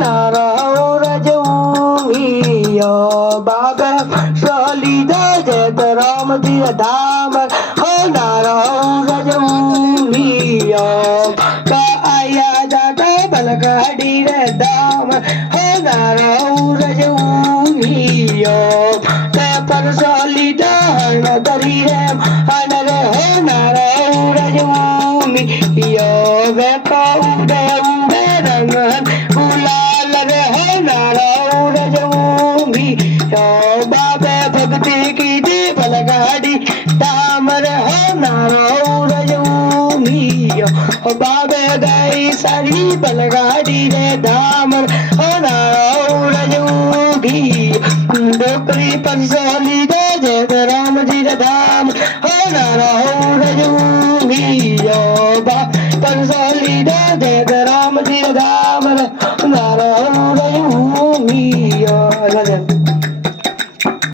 नाराव रजूमियो बाबा सलिदा जत राम दिया धाम हो नाराव रजूमियो का आया जाता बलगाड़ी रे धाम हो नाराव रजूमियो का पर सलिदा नगरी रे अनर हो नाराव रजूमियो वे पाउडे रंगन गुलाल रे हो नाराव रजूमियो बाबे भक्ति की दी बलगाड़ी तामर हो नाराव रजूमियो बाबे गई सारी बलगाड़ी रे दामर हो नाराव रजूमियो डोकरी पंसोली दे जय राम जी रे धाम हो नाराव रजूमियो बा पंसोली दे जय राम जी रे धाम नाराव रजूमियो